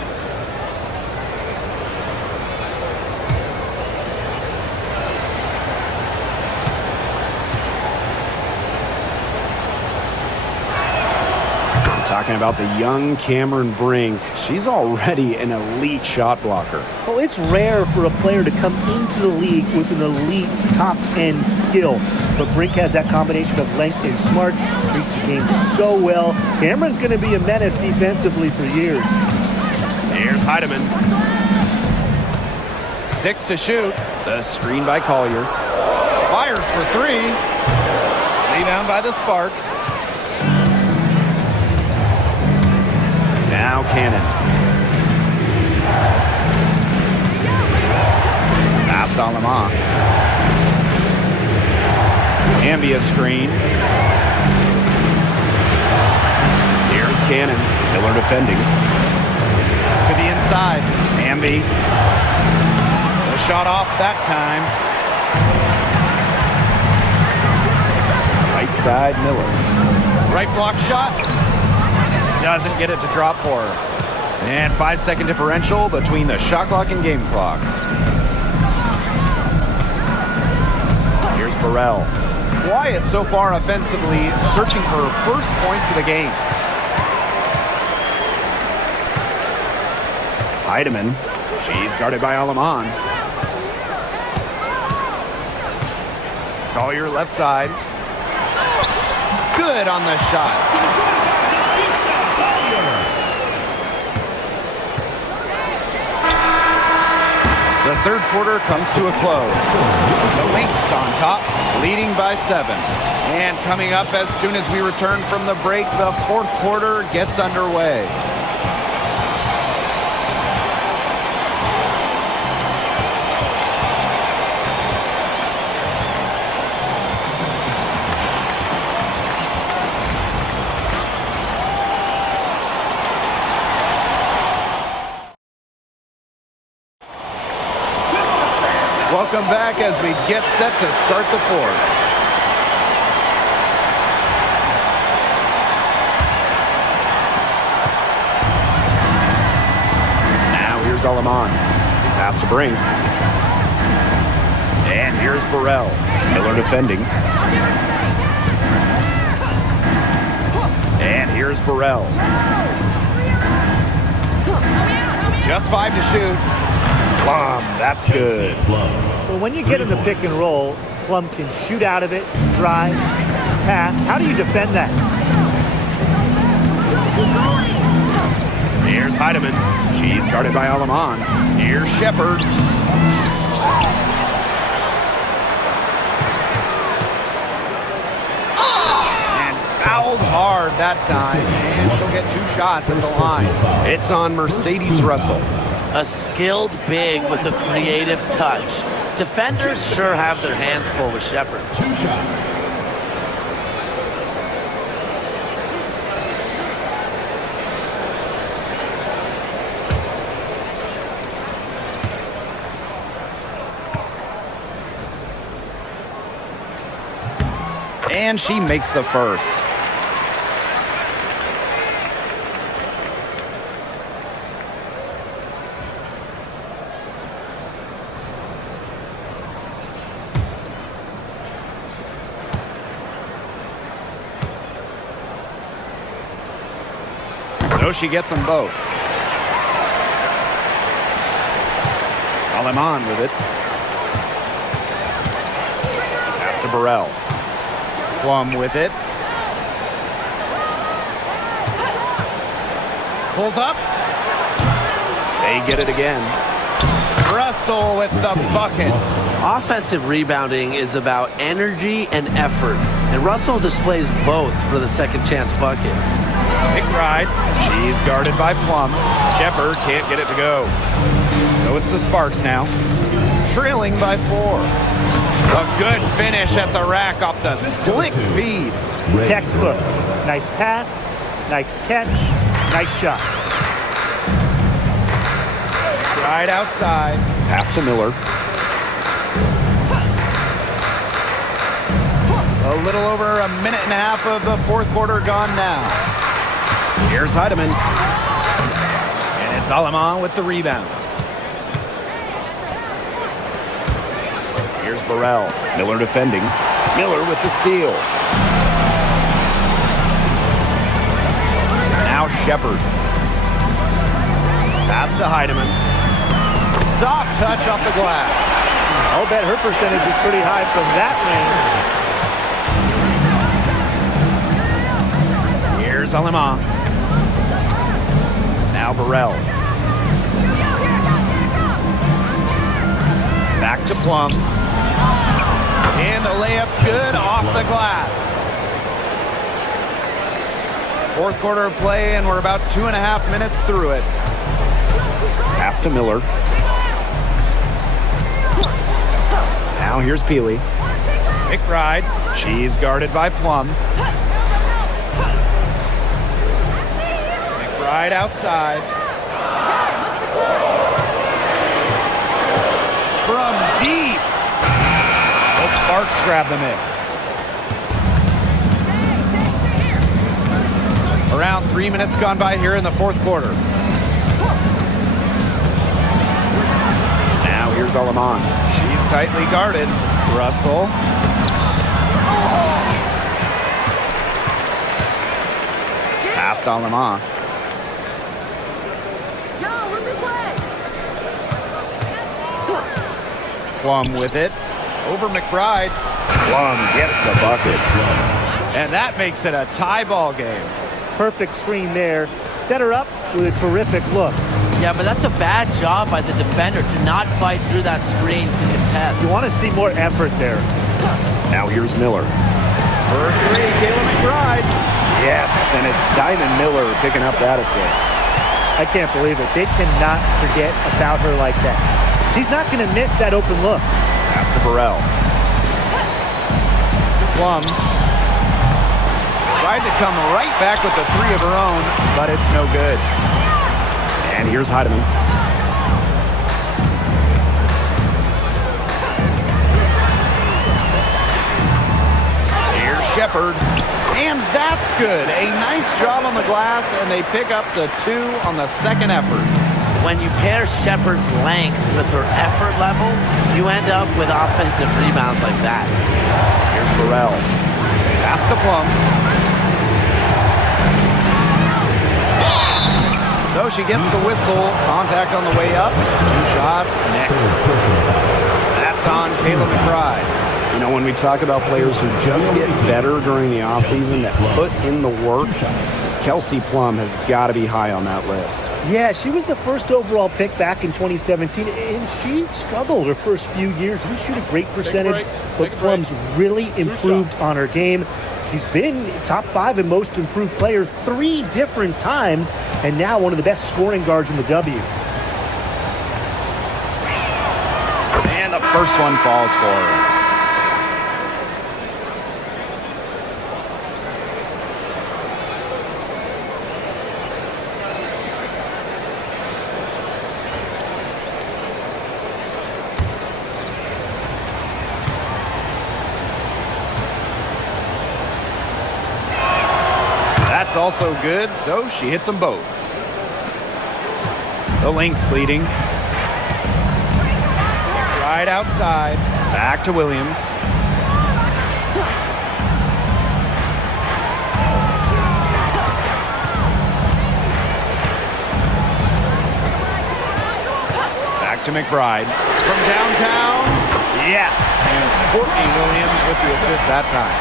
Talking about the young Cameron Brink. She's already an elite shot blocker. Well, it's rare for a player to come into the league with an elite top-end skill. But Brink has that combination of length and smarts, treats the game so well. Cameron's going to be a menace defensively for years. Here's Heidemann. 6 to shoot. The screen by Collier. Fires for three. Rebound by the Sparks. Now Cannon. Pass on Lamont. Ambia screen. Here's Cannon. Miller defending. To the inside. Amby. The shot off that time. Right side, Miller. Right block shot. Doesn't get it to drop for her. And 5-second differential between the shot clock and game clock. Here's Burrell. Quiet so far offensively, searching for her first points of the game. Heidemann. She's guarded by Alaman. Collier left side. Good on the shot. The third quarter comes to a close. The Lynx on top, leading by 7. And coming up as soon as we return from the break, the fourth quarter gets underway. Welcome back as we get set to start the fourth. Now here's Alaman. Pass to Brink. And here's Burrell. Miller defending. And here's Burrell. Just 5 to shoot. Plum, that's good. Well, when you get in the pick and roll, Plum can shoot out of it, drive, pass. How do you defend that? Here's Heidemann. She's guarded by Alaman. Here's Shepard. And fouled hard that time. And she'll get 2 shots at the line. It's on Mercedes Russell. A skilled big with a creative touch. Defenders sure have their hands full with Shepard. 2 shots. And she makes the first. So she gets them both. Alaman with it. Pass to Burrell. Plum with it. Pulls up. They get it again. Russell with the bucket. Offensive rebounding is about energy and effort, and Russell displays both for the second chance bucket. McBride, she's guarded by Plum. Shepard can't get it to go. So it's the Sparks now, trailing by 4. A good finish at the rack off the slick feed. Textbook. Nice pass, nice catch, nice shot. Right outside. Pass to Miller. A little over a minute and a half of the 4th quarter gone now. Here's Heidemann. And it's Alaman with the rebound. Here's Burrell. Miller defending. Miller with the steal. Now Shepard. Pass to Heidemann. Soft touch off the glass. I'll bet her percentage is pretty high from that range. Here's Alaman. Now Burrell. Back to Plum. And the layup's good off the glass. 4th quarter of play, and we're about 2.5 minutes through it. Pass to Miller. Now here's Peely. McBride. She's guarded by Plum. McBride outside. From deep. The Sparks grab the miss. Around 3 minutes gone by here in the 4th quarter. Now here's Alaman. She's tightly guarded. Russell. Past Alaman. Plum with it. Over McBride. Plum gets the bucket. And that makes it a tie ball game. Perfect screen there. Set her up with a terrific look. Yeah, but that's a bad job by the defender to not fight through that screen to contest. You want to see more effort there. Now here's Miller. For 3, Kayla McBride. Yes, and it's Diamond Miller picking up that assist. I can't believe it. They cannot forget about her like that. She's not going to miss that open look. Pass to Burrell. Plum. Tried to come right back with the 3 of her own, but it's no good. And here's Heidemann. Here's Shepard. And that's good. A nice job on the glass, and they pick up the 2 on the second effort. When you pair Shepard's length with her effort level, you end up with offensive rebounds like that. Here's Burrell. Pass to Plum. So So she gets the whistle. Contact on the way up. 2 shots. Nick. That's on Kayla McBride. You know, when we talk about players who just get better during the offseason, that put in the work, Kelsey Plum has got to be high on that list. Yeah, she was the first overall pick back in 2017, and she struggled her first few years. Didn't shoot a great percentage, but Plum's really improved on her game. She's been top 5 in most improved player 3 different times, and now one of the best scoring guards in the W. And the first one falls for her. That's also good, so she hits them both. The Lynx leading. Right outside. Back to Williams. Back to McBride. From downtown. Yes. And Courtney Williams with the assist that time.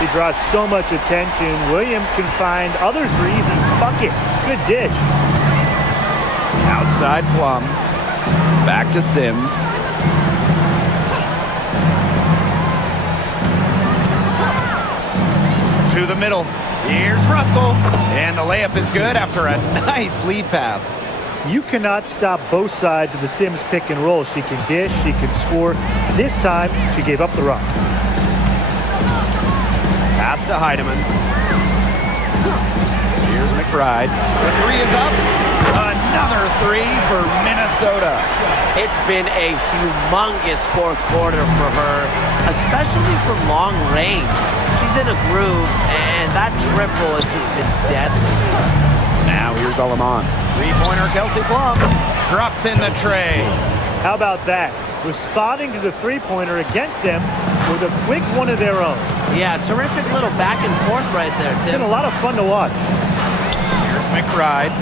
She draws so much attention. Williams can find others for easy buckets. Good dish. Outside Plum. Back to Sims. To the middle. Here's Russell. And the layup is good after a nice lead pass. You cannot stop both sides of the Sims pick and roll. She can dish, she can score. This time, she gave up the rock. Pass to Heidemann. Here's McBride. The 3 is up. Another 3 for Minnesota. It's been a humongous fourth quarter for her, especially from long range. She's in a groove, and that triple has just been deadly. Now here's Aleman. 3-pointer Kelsey Plum. Drops in the tray. How about that? Responding to the three-pointer against them with a quick one of their own. Yeah, terrific little back and forth right there, It's Tim. been a lot of fun to watch. Here's McBride.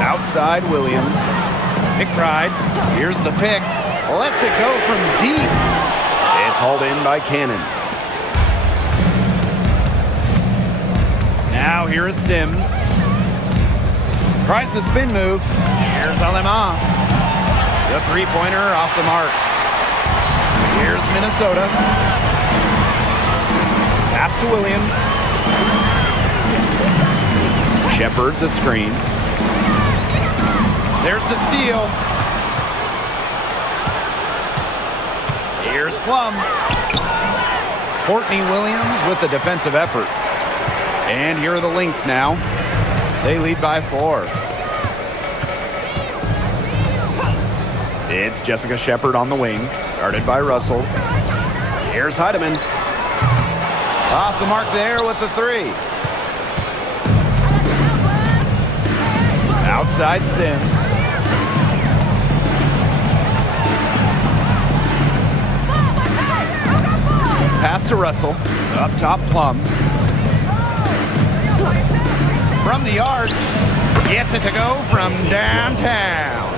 Outside Williams. McBride. Here's the pick. Lets it go from deep. It's hauled in by Cannon. Now here is Sims. Tries the spin move. Here's Aleman. The 3-pointer off the mark. Here's Minnesota. Pass to Williams. Shepard the screen. There's the steal. Here's Plum. Courtney Williams with the defensive effort. And here are the Lynx now. They lead by 4. It's Jessica Shepard on the wing, guarded by Russell. Here's Heidemann. Off the mark there with the 3. Outside Sims. Pass to Russell. Up top Plum. From the yard. Gets it to go from downtown.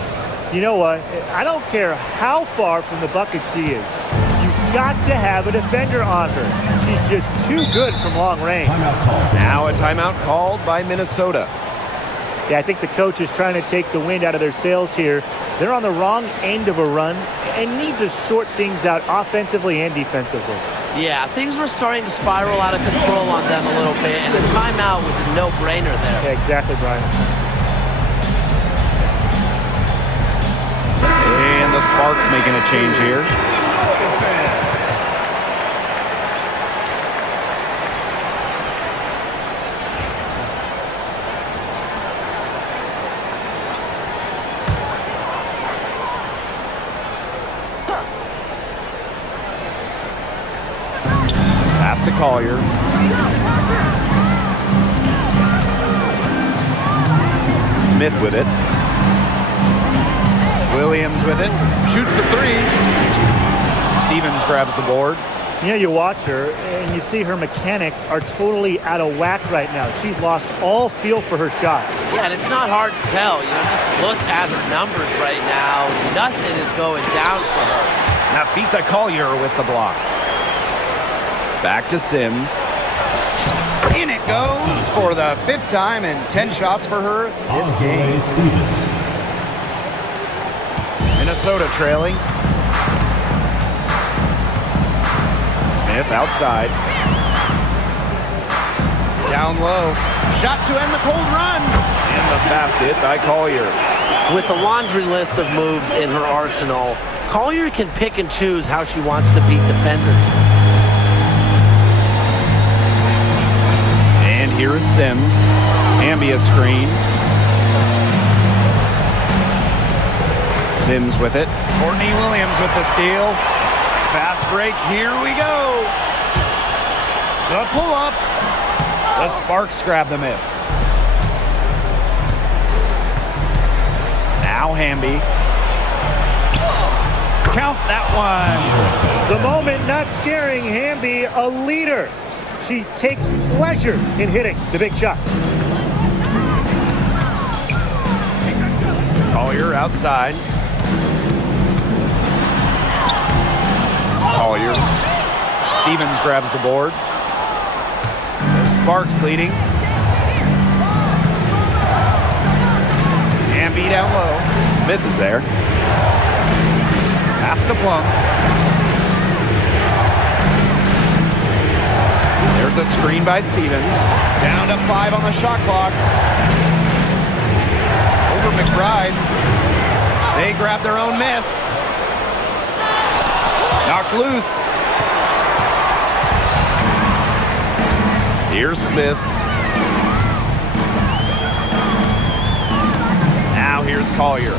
You know what? I don't care how far from the bucket she is. You've got to have a defender on her. She's just too good from long range. Now a timeout called by Minnesota. Yeah, I think the coach is trying to take the wind out of their sails here. They're on the wrong end of a run and need to sort things out offensively and defensively. Yeah, things were starting to spiral out of control on them a little bit, and the timeout was a no-brainer there. Yeah, exactly, Brian. And the Sparks making a change here. Pass to Collier. Smith with it. Williams with it. Shoots the 3. Stevens grabs the board. Yeah, you watch her and you see her mechanics are totally out of whack right now. She's lost all feel for her shot. Yeah, and it's not hard to tell. Just look at her numbers right now. Nothing is going down for her. Nafisa Collier with the block. Back to Sims. In it goes for the 5th time and 10 shots for her this game. Minnesota trailing. Smith outside. Down low. Shot to end the cold run. And the basket by Collier. With a laundry list of moves in her arsenal, Collier can pick and choose how she wants to beat defenders. And here is Sims. Ambia screen. Sims with it. Courtney Williams with the steal. Fast break. Here we go. The pull-up. The Sparks grab the miss. Now Hamby. Count that one. The moment not scaring Hamby, a leader. She takes pleasure in hitting the big shot. Collier outside. Collier. Stevens grabs the board. Sparks leading. Hamby down low. Smith is there. Pass to Plum. There's a screen by Stevens. Down to 5 on the shot clock. Over McBride. They grab their own miss. Knocked loose. Here's Smith. Now here's Collier.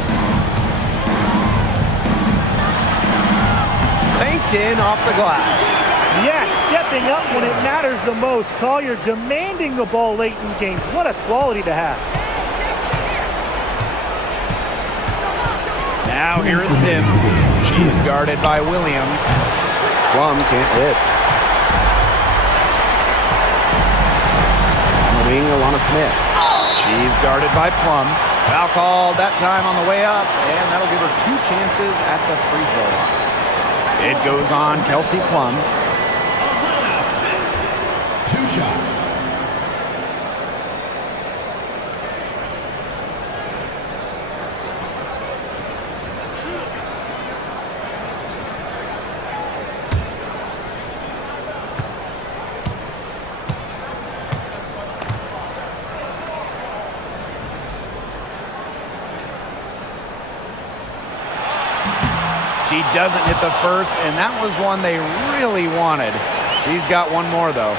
Faked in off the glass. Yes, stepping up when it matters the most. Collier demanding the ball late in games. What a quality to have. Now here is Sims. She's guarded by Williams. Plum can't hit. On the wing, Alana Smith. She's guarded by Plum. Foul called that time on the way up, and that'll give her 2 chances at the free throw line. It goes on Kelsey Plum. 2 shots. She doesn't hit the first, and that was one they really wanted. She's got one more, though.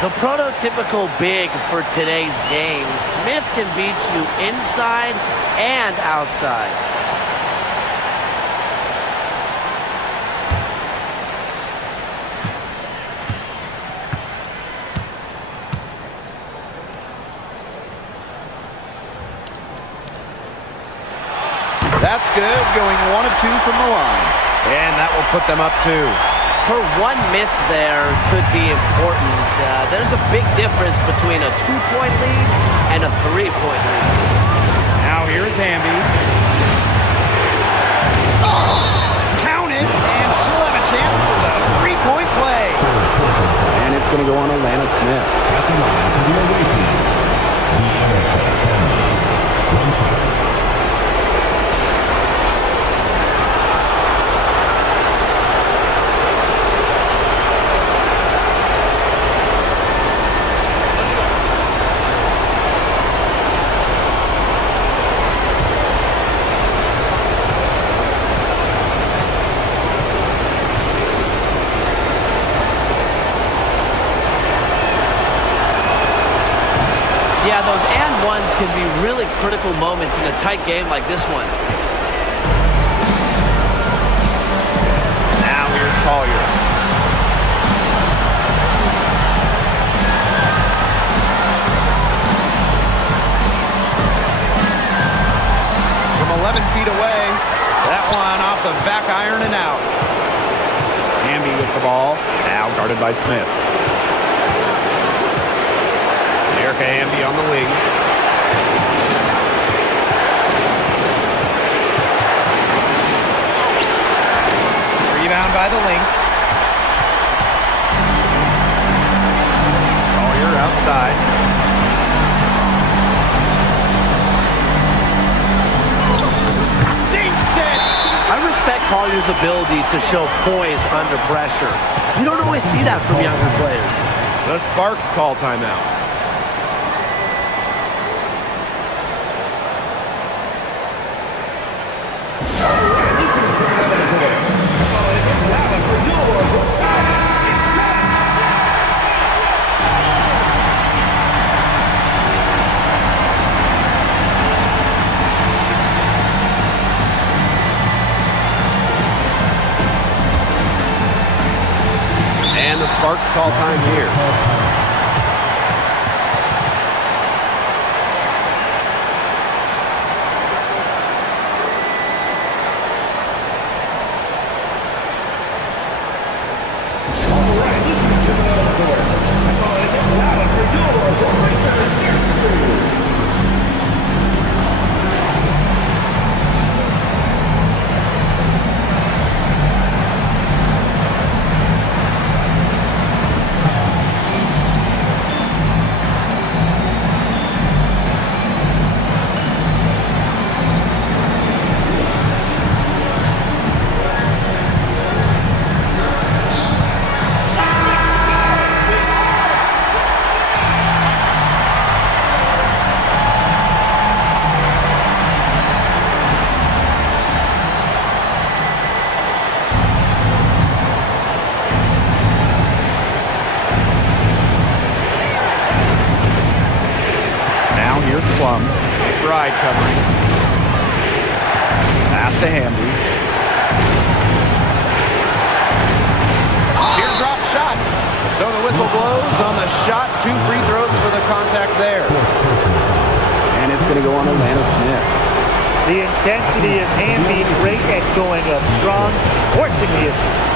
The prototypical big for today's game. Smith can beat you inside and outside. That's good, going 1 of 2 from the line. And that will put them up 2. Her one miss there could be important. There's a big difference between a 2-point lead and a 3-point lead. Now here's Hamby. Count it, and she'll have a chance for the 3-point play. And it's going to go on Alana Smith. At the line for the away team, De'Erica Henry. 1 shot. Yeah, those and ones can be really critical moments in a tight game like this one. Now here's Collier. From 11 feet away, that one off the back iron and out. Hamby with the ball. Now guarded by Smith. Erica Hamby on the wing. Rebound by the Lynx. Collier outside. Sinks it! I respect Collier's ability to show poise under pressure. You don't always see that from younger players. The Sparks call timeout. And the Sparks call time here. Here's Plum. McBride covering. Pass to Hamby. Teardrop shot. So the whistle blows on the shot. 2 free throws for the contact there. And it's going to go on to Lana Smith. The intensity of Hamby, great at going up strong, forcing the issue.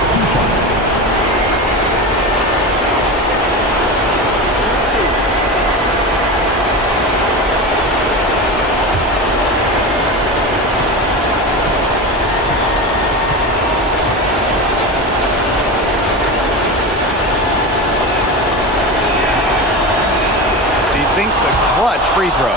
Sinks the clutch free throw.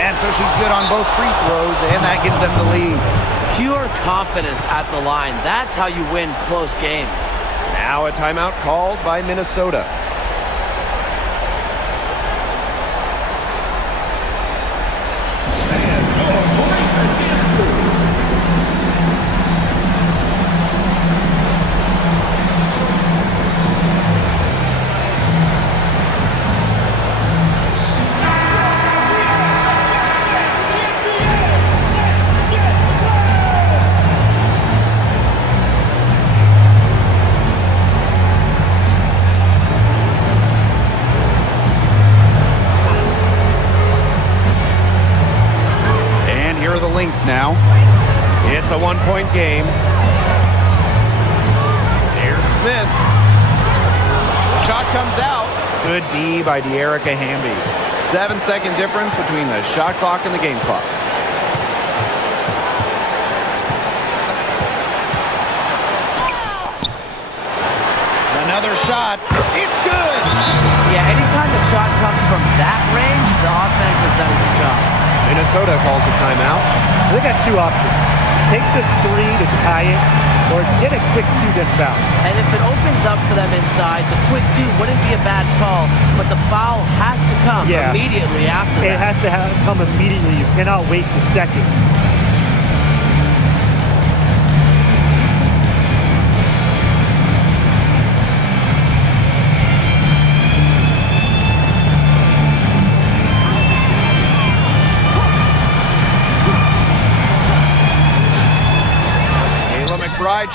And so she's good on both free throws, and that gives them the lead. Pure confidence at the line. That's how you win close games. Now a timeout called by Minnesota. Lynx now. It's a 1-point game. Here's Smith. Shot comes out. Good D by De'Erica Hamby. 7-second difference between the shot clock and the game clock. Another shot. It's good. Yeah, anytime the shot comes from that range, the offense has done a good job. Minnesota calls a timeout. They got 2 options. Take the 3 to tie it, or get a quick 2 get foul. And if it opens up for them inside, the quick 2 wouldn't be a bad call, but the foul has to come immediately after that. It has to come immediately. You cannot waste a second.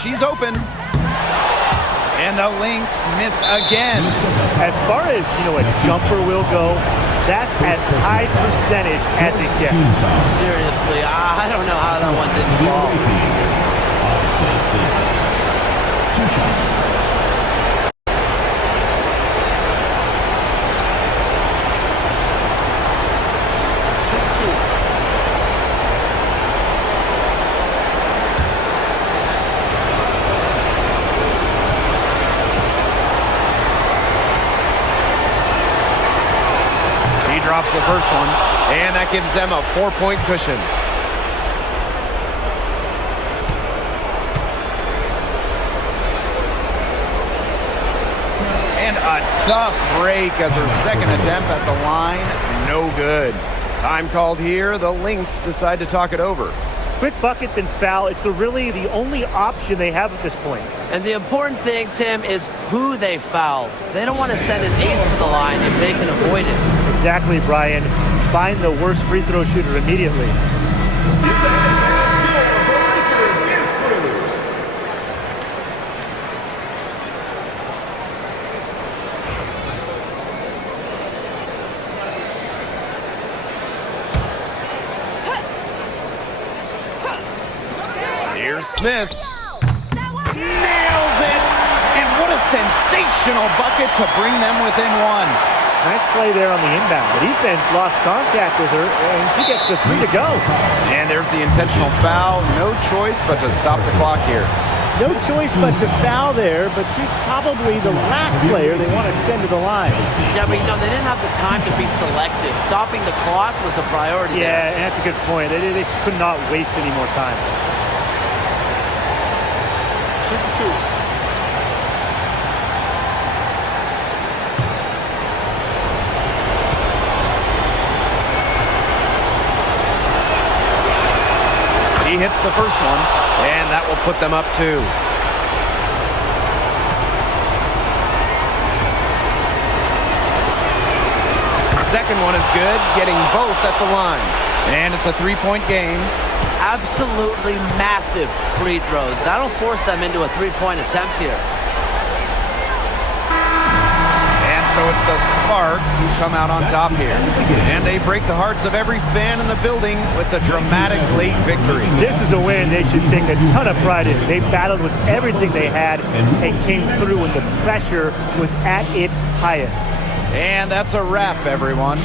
she's open. And the Lynx miss again. As far as, a jumper will go, that's as high percentage as it gets. Seriously, I don't know how that one didn't fall. Opposite 2 shots. Drops the first one, and that gives them a 4-point cushion. And a tough break as her second attempt at the line, no good. Time called here, the Lynx decide to talk it over. Quick bucket, then foul. It's really the only option they have at this point. And the important thing, Tim, is who they foul. They don't want to send an ace to the line if they can avoid it. Exactly, Brian. Find the worst free throw shooter immediately. Here's Smith. Nails it! And what a sensational bucket to bring them within one. Nice play there on the inbound. The defense lost contact with her, and she gets the 3 to go. And there's the intentional foul. No choice but to stop the clock here. No choice but to foul there, but she's probably the last player they want to send to the line. Yeah, but they didn't have the time to be selective. Stopping the clock was the priority. Yeah, and that's a good point. They could not waste any more time. Shooting 2. He hits the first one, and that will put them up 2. Second one is good, getting both at the line. And it's a 3-point game. Absolutely massive free throws. That'll force them into a 3-point attempt here. So it's the Sparks who come out on top here. And they break the hearts of every fan in the building with a dramatic late victory. This is a win they should take a ton of pride in. They battled with everything they had and came through when the pressure was at its highest. And that's a wrap, everyone.